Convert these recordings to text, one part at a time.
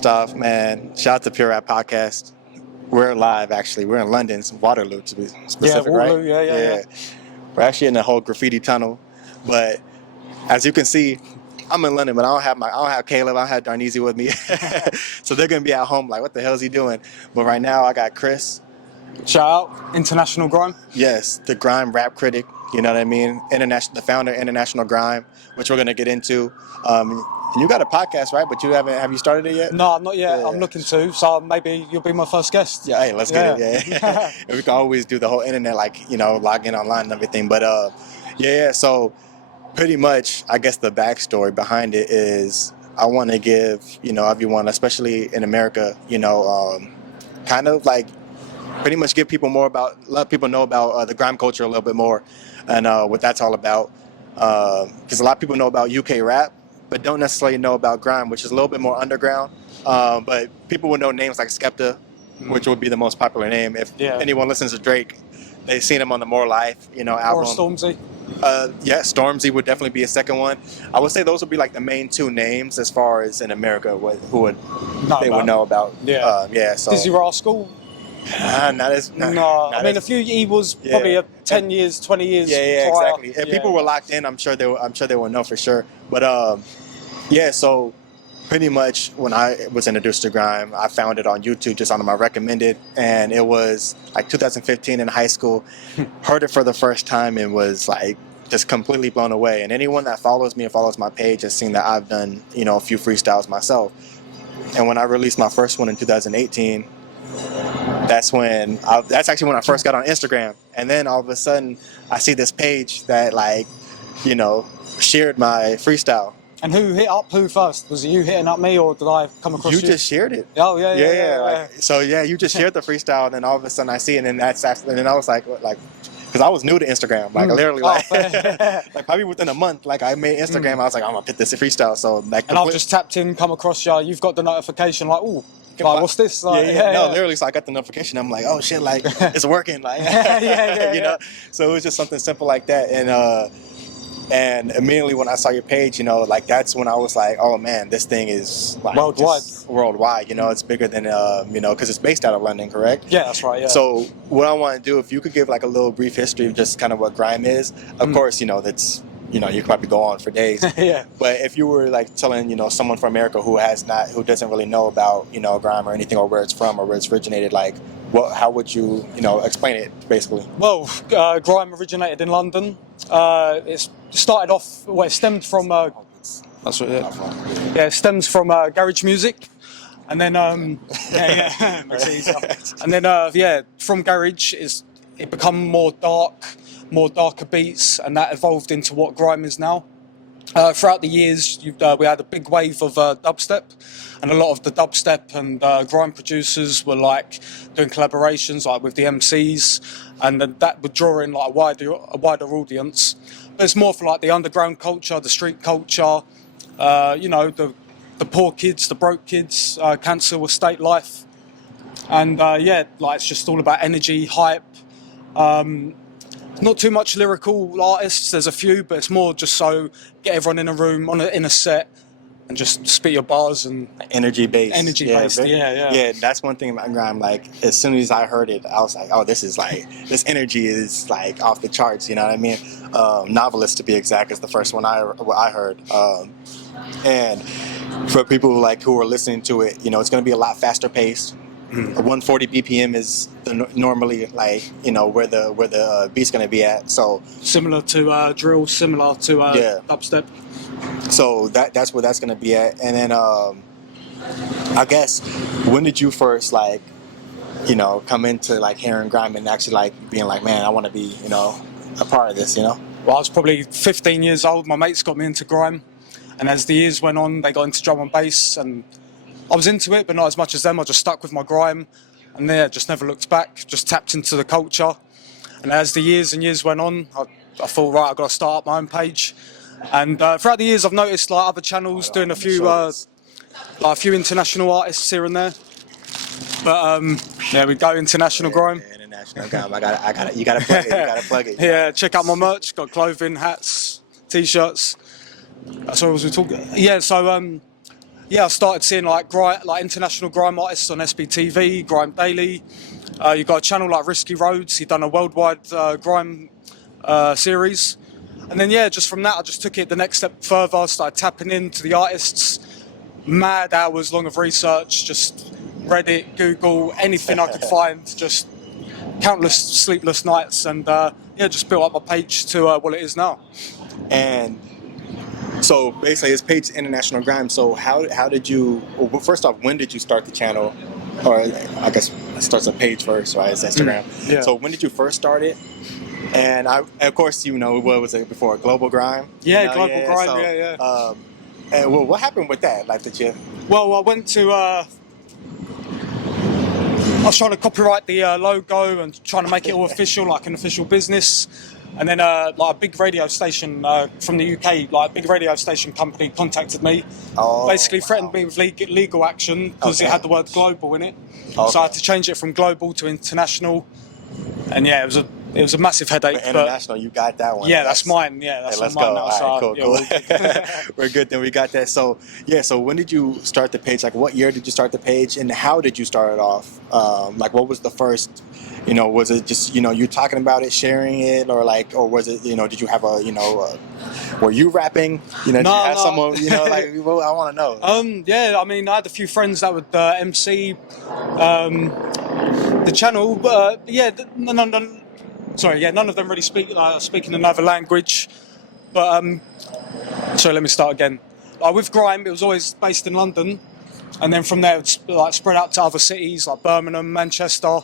First off, man, shout out to Pure Rap Podcast. We're live, actually. We're in London, Waterloo to be specific, Waterloo, right? Yeah. We're actually in the whole graffiti tunnel, but as you can see, I'm in London, but I don't have Caleb, I don't have Darneezy with me, so they're gonna be at home like, what the hell is he doing? But right now, I got Chris. Shout out, International Grime. Yes, the Grime rap critic. You know what I mean? The founder of International Grime, which we're gonna get into. You got a podcast, right? But you haven't. Have you started it yet? No, not yet. Yeah. I'm looking to, so maybe you'll be my first guest. Yeah, hey, let's get it. Yeah, we can always do the whole internet, like log in online and everything. But yeah. So pretty much, I guess the backstory behind it is I want to give everyone, especially in America, kind of like pretty much let people know about the grime culture a little bit more, and what that's all about. Because a lot of people know about UK rap, but don't necessarily know about grime, which is a little bit more underground. But people would know names like Skepta, which would be the most popular name. If anyone listens to Drake, they've seen him on the More Life, album. Or Stormzy. Yeah, Stormzy would definitely be a second one. I would say those would be like the main two names as far as in America would know about. Yeah. So Dizzy Rascal. I mean, he was probably 10 years, 20 years. Yeah, prior. exactly. If people were locked in, I'm sure they will know for sure. But so pretty much when I was introduced to grime, I found it on YouTube just on my recommended, and it was like 2015 in high school. Heard it for the first time and was like just completely blown away. And anyone that follows me and follows my page has seen that I've done a few freestyles myself. And when I released my first one in 2018. That's actually when I first got on Instagram. And then all of a sudden I see this page that shared my freestyle. And who hit up who first? Was it you hitting up me, or did I come across you? You just shared it. Oh, yeah. You just shared the freestyle, and then all of a sudden I see it, and then I was like, because I was new to Instagram, literally, like probably within a month, like I made Instagram, I was like, I'm gonna put this in freestyle. So and I've just tapped in, come across you, you've got the notification, like, ooh. Like, what's this? Like, literally. So I got the notification. I'm like, oh shit, like it's working, like So it was just something simple like that, and immediately when I saw your page, that's when I was like, oh man, this thing is like, worldwide. It's bigger than because it's based out of London, correct? Yeah, that's right. Yeah. So what I want to do, if you could give like a little brief history of just kind of what grime is, of course, that's. You could probably go on for days. Yeah. But if you were like telling, someone from America who doesn't really know about, grime or anything, or where it's from or where it's originated, like, how would you, explain it basically? Well, grime originated in London. It started off, it stemmed from, it stems from garage music. And then, makes it easier. And then, from garage, it become more darker beats, and that evolved into what grime is now. Throughout the years, we had a big wave of dubstep, and a lot of the dubstep and grime producers were like doing collaborations like with the MCs, and then that would draw in like a wider audience. But it's more for like the underground culture, the street culture, the poor kids, the broke kids, council estate life, and it's just all about energy, hype. Not too much lyrical artists, there's a few, but it's more just so get everyone in a room, in a set, and just spit your bars and... Energy based. Yeah, that's one thing about grime. Like, as soon as I heard it, I was like, oh, this energy is like off the charts, you know what I mean? Novelist, to be exact, is the first one I heard. And for people who are listening to it, it's going to be a lot faster paced. 140 BPM is normally where the beat's gonna be at. So similar to drill, similar to dubstep. So that's where that's gonna be at. And then I guess when did you first come into hearing grime and actually being like, man, I want to be a part of this, Well, I was probably 15 years old. My mates got me into grime, and as the years went on, they got into drum and bass, and I was into it, but not as much as them. I just stuck with my grime, and just never looked back, just tapped into the culture. And as the years and years went on, I thought, right, I've got to start up my own page. And throughout the years, I've noticed other channels doing a few international artists here and there. But there we go, International Grime. International Grime. You gotta plug it. Yeah, check out my merch. Got clothing, hats, t-shirts. That's what was we talking. Yeah, so yeah, I started seeing like international grime artists on SBTV, Grime Daily. You got a channel like Risky Roads. He done a worldwide grime series, and then yeah, just from that, I just took it the next step further. I started tapping into the artists, mad hours long of research, just Reddit, Google, anything I could find, just countless sleepless nights, and yeah, just built up my page to what it is now. And so basically, his page is International Grime. So how did you? Well, first off, when did you start the channel? Or I guess it starts a page first, right? It's Instagram. Yeah. So when did you first start it? And of course, what was it before? Global Grime. Yeah, Global Grime. So, yeah. And well, what happened with that? Like, did you? Well, I went to. I was trying to copyright the logo and trying to make it all official, like an official business. And then, like a big radio station from the UK, like a big radio station company, contacted me. Basically threatened me with legal action because it had the word global in it. So I had to change it from global to international. And yeah, it was a massive headache. But international, you got that one. Yeah, that's mine. Yeah, that's let's mine go. now. All So, right, cool. We're good then. We got that. So yeah. So when did you start the page? Like, what year did you start the page, and how did you start it off? Like, what was the first? Was it just you talking about it, sharing it, or was it did you have were you rapping? Did you have someone like? Well, I want to know. Yeah, I mean, I had a few friends that would MC the channel. Yeah, none of them really speak in another language. But sorry, let me start again. With grime, it was always based in London, and then from there, it's spread out to other cities like Birmingham, Manchester.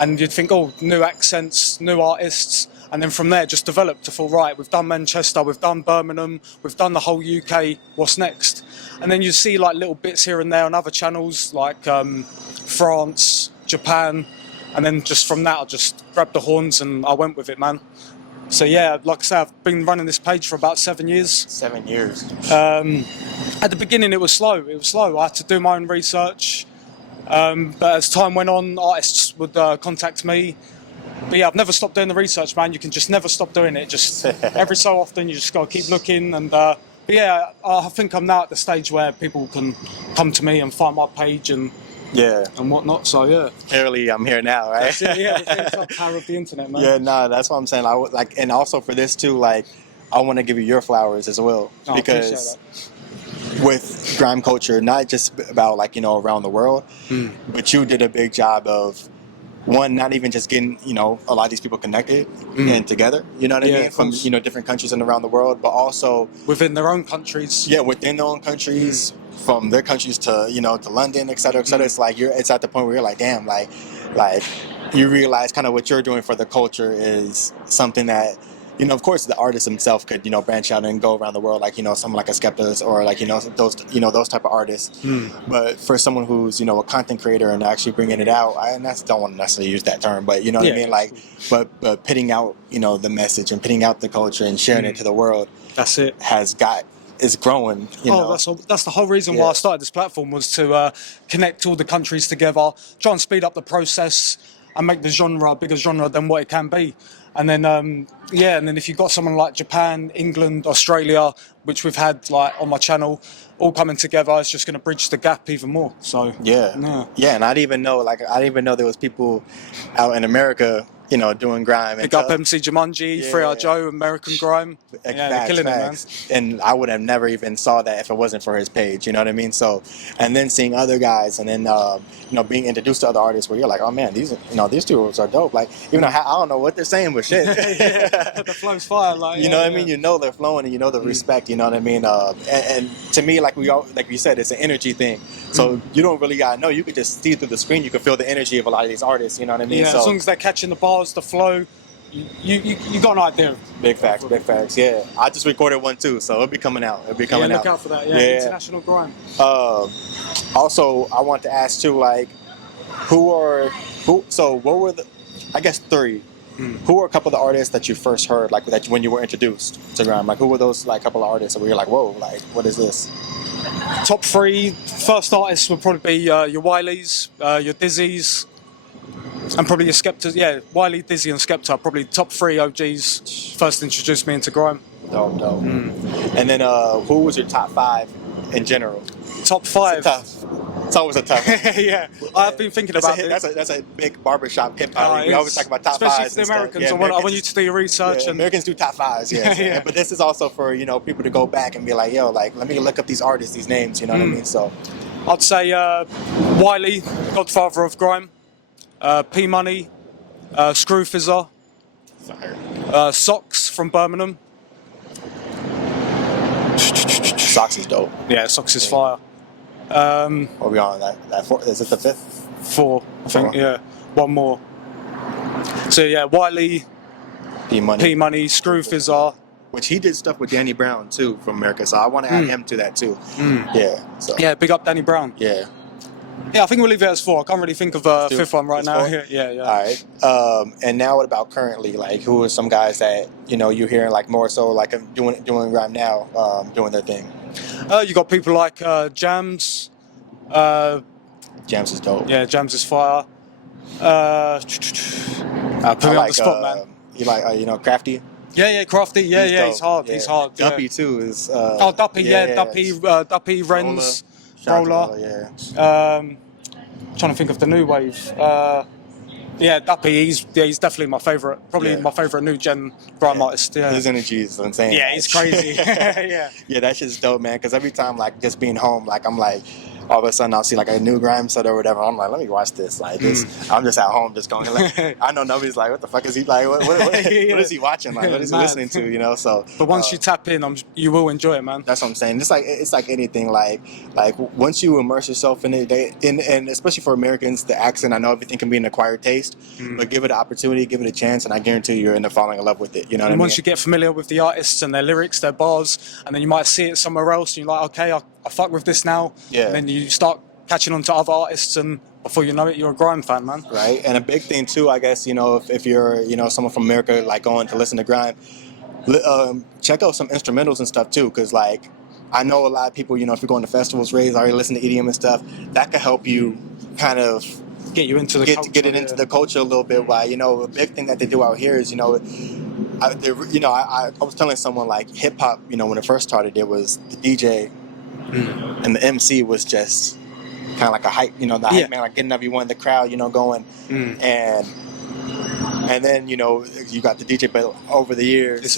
And you'd think, oh, new accents, new artists. And then from there, just developed to feel, right, we've done Manchester, we've done Birmingham, we've done the whole UK, what's next? And then you see like little bits here and there on other channels like France, Japan. And then just from that, I just grabbed the horns and I went with it, man. So yeah, like I say, I've been running this page for about 7 years. 7 years. At the beginning, it was slow. I had to do my own research. But as time went on, artists would contact me. But yeah, I've never stopped doing the research, man. You can just never stop doing it. Just every so often, you just got to keep looking. And but yeah, I think I'm now at the stage where people can come to me and find my page and whatnot. So yeah, clearly I'm here now, right? That's it, yeah, the power of the internet, man. Yeah, no, that's what I'm saying. And also for this too, I want to give you your flowers as well because. With grime culture, not just about around the world, but you did a big job of one, not even just getting a lot of these people connected and together. You know what I mean? From different countries and around the world, but also within their own countries. Yeah, within their own countries, from their countries to to London, et cetera, et cetera. It's it's at the point where you're like, damn, like you realize kind of what you're doing for the culture is something that. Of course, the artist himself could, branch out and go around the world, someone like a Skepta or those type of artists. But for someone who's, a content creator and actually bringing it out, I don't want to necessarily use that term, but you know what I mean? But pitting out, the message and pitting out the culture and sharing it to the world. That's it. Is growing. That's the whole reason why I started this platform was to connect all the countries together, try and speed up the process and make the genre a bigger genre than what it can be. And then, and then if you've got someone like Japan, England, Australia, which we've had on my channel, all coming together, it's just going to bridge the gap even more. So yeah, and I didn't even know there was people out in America, doing grime. Pick up MC Jumanji, 3R Joe, American Grime. They're killing it, man. And I would have never even saw that if it wasn't for his page. You know what I mean? So, and then seeing other guys, and then being introduced to other artists, where you're like, oh man, these dudes are dope. Even though I don't know what they're saying, but shit, the flow's fire. You know what I mean? You know they're flowing, and you know the respect. You know what I mean? And to me, like you said, it's an energy thing. So you don't really gotta know. You could just see through the screen. You can feel the energy of a lot of these artists. You know what I mean? Yeah, as long as they're catching the bars, the flow, you got an idea. Big facts. Yeah, I just recorded one too, so it'll be coming out. Look out for that. Yeah. International Grime. Also, I want to ask too, So what were I guess three. Who were a couple of the artists that you first heard, that when you were introduced to grime? Who were those couple of artists where you're like, whoa, what is this? Top three first artists would probably be your Wileys, your Dizzies, and probably your Skepta. Yeah, Wiley, Dizzy, and Skepta. Probably top three OGs first introduced me into grime. Dope. And then who was your top five in general? top 5. It's always a tough one. Yeah, I've been thinking about it. That's a big barbershop hip hop. We always talk about top especially fives for the and stuff. Americans. Yeah, I want you to do your research. Yeah, And Americans do top 5s, yes. Yeah. But this is also for, you know, people to go back and be like, yo, like, let me look up these artists, these names, you know what I mean? So I'd say Wiley, Godfather of Grime, P Money, Screw Fizzer, Socks from Birmingham. Socks is dope. Yeah, Socks is fire. Are we on that four? Is it the 5th? 4, I think. 4. Yeah, one more. So yeah, Wiley, P P Money, Screw Fizzer. Which he did stuff with Danny Brown too from America, so I want to add him to that too. Yeah. So. Yeah, big up Danny Brown. Yeah. Yeah, I think we'll leave it as 4. I can't really think of a 5th one right now. 4? Yeah. All right. And now what about currently? Like, who are some guys that, you know, you're hearing like more so like doing grime now, doing their thing? You got people like Jams. Jams is dope. Yeah, Jams is fire. Put me on the spot, man. You like, you know, Crafty? Yeah, Crafty. Yeah, He's dope. he's hard. Duppy yeah. too is. Duppy, Duppy, Renz, Roller. Yeah. Trying to think of the new wave. Yeah, Duppy. He's definitely my favourite. Probably my favourite new gen grime artist. Yeah. His energy is insane. Yeah, he's crazy. Yeah. Yeah, that shit's dope, man. Because every time, like, just being home, like, I'm like, all of a sudden I'll see like a new grime set or whatever. I'm like, let me watch this. Like, this. I'm just at home, just going. Like, I know nobody's like, what the fuck is he like? What is he watching? Like, what is he listening to? You know. So, but once you tap in, you will enjoy it, man. That's what I'm saying. It's like anything. Like once you immerse yourself in it, and especially for Americans, the accent. I know everything can be an acquired taste, but give it an opportunity, give it a chance, and I guarantee you're end up falling in love with it. You know what I mean? Once you get familiar with the artists and their lyrics, their bars, and then you might see it somewhere else, and you're like, okay, I fuck with this now. Yeah. And then you start catching on to other artists, and before you know it, you're a grime fan, man. Right. And a big thing too, I guess, you know, if you're, you know, someone from America like going to listen to grime, check out some instrumentals and stuff too, because like I know a lot of people, you know, if you're going to festivals, raves, already listen to EDM and stuff, that could help you kind of get you into the culture, get it into the culture a little bit. Why, you know, a big thing that they do out here is, you know, I was telling someone like hip hop, you know, when it first started, it was the DJ and the MC was just kind of like a hype, you know, the hype man, like getting everyone in the crowd, you know, going, and then, you know, you got the DJ, but over the years it's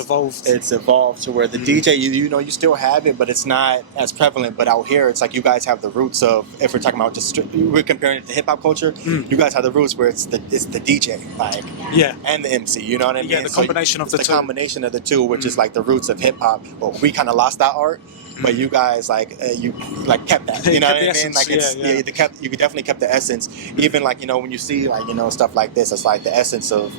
evolved to where the DJ, you know, you still have it, but it's not as prevalent. But out here, it's like you guys have the roots of, if we're talking about just we're comparing it to hip hop culture, you guys have the roots where it's the DJ, like, and the MC, you know what I mean? Yeah, the combination of the two. The combination of the two, which is like the roots of hip hop. Well, we kind of lost that art. But you guys you kept that, you know what I mean? Essence, like you definitely kept the essence. Even like, you know, when you see like, you know, stuff like this, it's like the essence of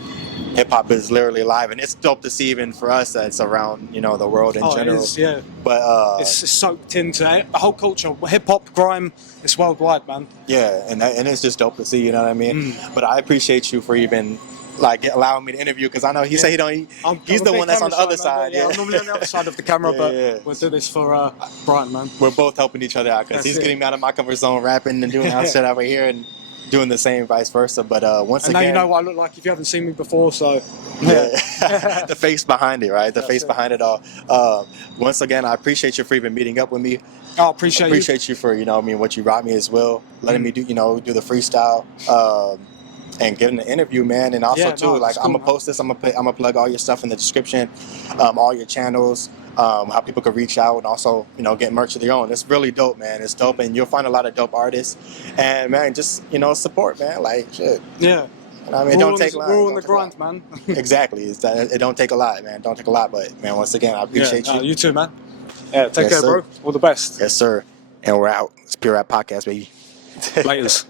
hip hop is literally alive, and it's dope to see even for us that it's around, you know, the world in general. It is, yeah. But it's soaked into the whole culture. Hip hop, grime, it's worldwide, man. Yeah, and it's just dope to see, you know what I mean? But I appreciate you for even like allowing me to interview, because I know he said he don't. He's the one that's on the other side. I'm normally on the other side of the camera, but we'll do this for Brian, man. We're both helping each other out, because he's getting me out of my comfort zone, rapping and doing our shit over here, and doing the same, vice versa. But once again, now you know what I look like if you haven't seen me before. So the face behind it, right? The face behind it all. Once again, I appreciate you for even meeting up with me. I appreciate you for, you know, I mean, what you brought me as well, letting me do the freestyle. And getting the interview, man, and also too, like, cool, I'm gonna post this. I'm gonna plug all your stuff in the description, all your channels, how people can reach out, and also, you know, get merch of their own. It's really dope, man. It's dope, and you'll find a lot of dope artists. And man, just, you know, support, man. Like, shit. Yeah. I mean, it don't take a lot. We're on the grind, man. Exactly. It don't take a lot, man. Don't take a lot, but man, once again, I appreciate you. You too, man. Yeah, take care, bro. All the best. Yes, sir. And we're out. It's Pure Rap Podcast, baby. Laters.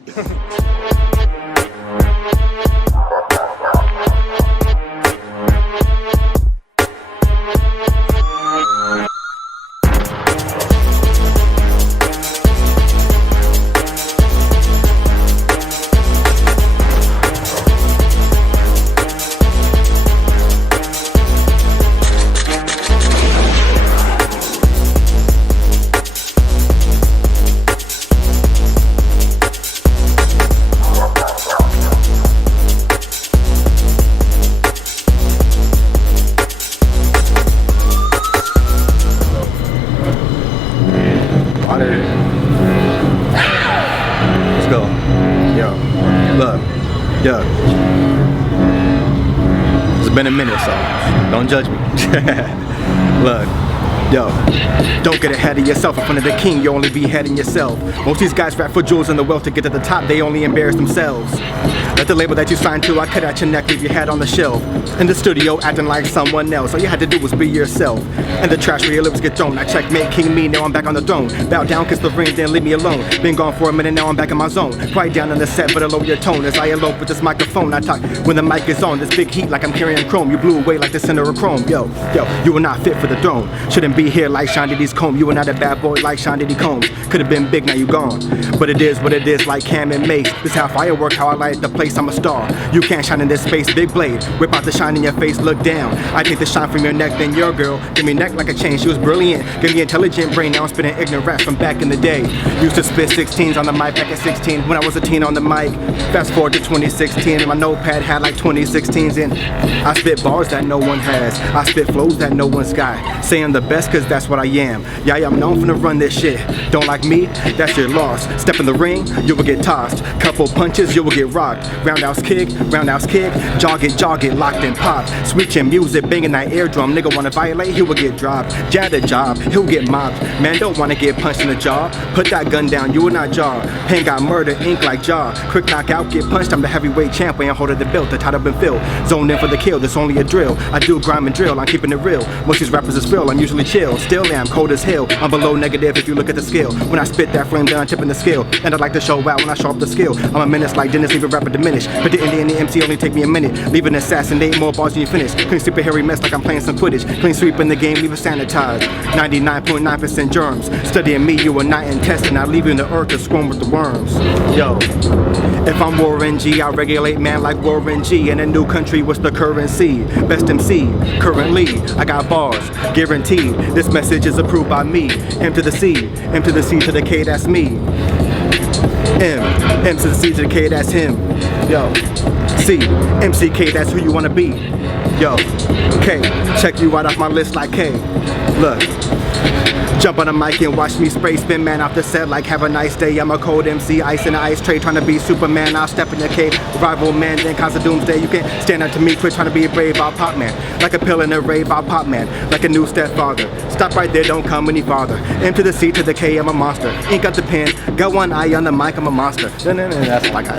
it's been a minute, so don't judge me. Look, yo, don't get ahead of yourself. In front of the king, you only be heading yourself. Most of these guys rap for jewels and the wealth to get to the top, they only embarrass themselves. Let the label that you signed to, I cut out your neck, leave your head on the shelf. In the studio, acting like someone else. All you had to do was be yourself. And the trash where your lips get thrown. I checkmate king me, now I'm back on the throne. Bow down, kiss the ring, then leave me alone. Been gone for a minute, now I'm back in my zone. Quiet down on the set, but I lower your tone as I elope with this microphone. I talk when the mic is on. This big heat like I'm carrying chrome. You blew away like the center of chrome. Yo, you were not fit for the throne. Shouldn't be here like Sean Diddy's comb. You were not a bad boy like Sean Diddy Combs. Could've been big, now you gone. But it is what it is, like Cam and Mace. This how firework, how I light the place, I'm a star. You can't shine in this space, big blade. Whip out the shine in your face, look down. I take the shine from your neck, then your girl. Give me neck like a chain, she was brilliant. Give me intelligent brain, now I'm spitting ignorant raps from back in the day. Used to spit 16s on the mic back at 16 when I was a teen on the mic. Fast forward to 2016 and my notepad had like 2016s in. I spit bars that no one has. I spit flows that no one's got. Say I'm the best cause that's what I am. Yeah, I'm known for to run this shit. Don't like me? That's your loss. Step in the ring, you will get tossed. Couple punches, you will get rocked. Roundhouse kick, jog it, locked and popped. Switching music, banging that eardrum. Nigga wanna violate, he will get dropped. Jab the job, he'll get mopped. Man don't wanna get punched in the jaw. Put that gun down, you will not jaw. Pain got murder, ink like jaw. Quick knockout, get punched, I'm the heavyweight champion. Holder the belt, the title been filled. Zoned in for the kill, this only a drill. I do grime and drill, I'm keeping it real. Most these rappers is real, I'm usually chill. Still am cold as hell, I'm below negative if you look at the scale. When I spit that flame down, I'm tipping the scale. And I like to show out when I show up the skill. I'm a menace like Dennis, leave a rapper diminish. But the Indian MC only take me a minute. Leave an assassinate, more bars than you finish. Clean superhero mess like I'm playing some Quidditch. Clean sweep in the game, leave it sanitized. 99.9% germs. Studying me, you are not in testing. I leave you in the earth to squirm with the worms. Yo, if I'm Warren G, I regulate man like Warren G. In a new country, what's the currency? Best MC, currently, I got bars, guaranteed. This message is approved by me. M to the C to the K, that's me. M to the C to the K, that's him. Yo, C, Mc.K, that's who you wanna be. Yo, K, check you right off my list like K. Look, jump on the mic and watch me spray, spin man off the set like have a nice day. I'm a cold MC, ice in the ice tray, trying to be Superman. I'll step in your cave, rival man, then cause a doomsday. You can't stand up to me, quit trying to be brave, I'll pop man. Like a pill in a rave, I'll pop man. Like a new stepfather, stop right there, don't come any farther. M to the C to the K, I'm a monster. Ink up the pen, got one eye on the mic, I'm a monster. That's like I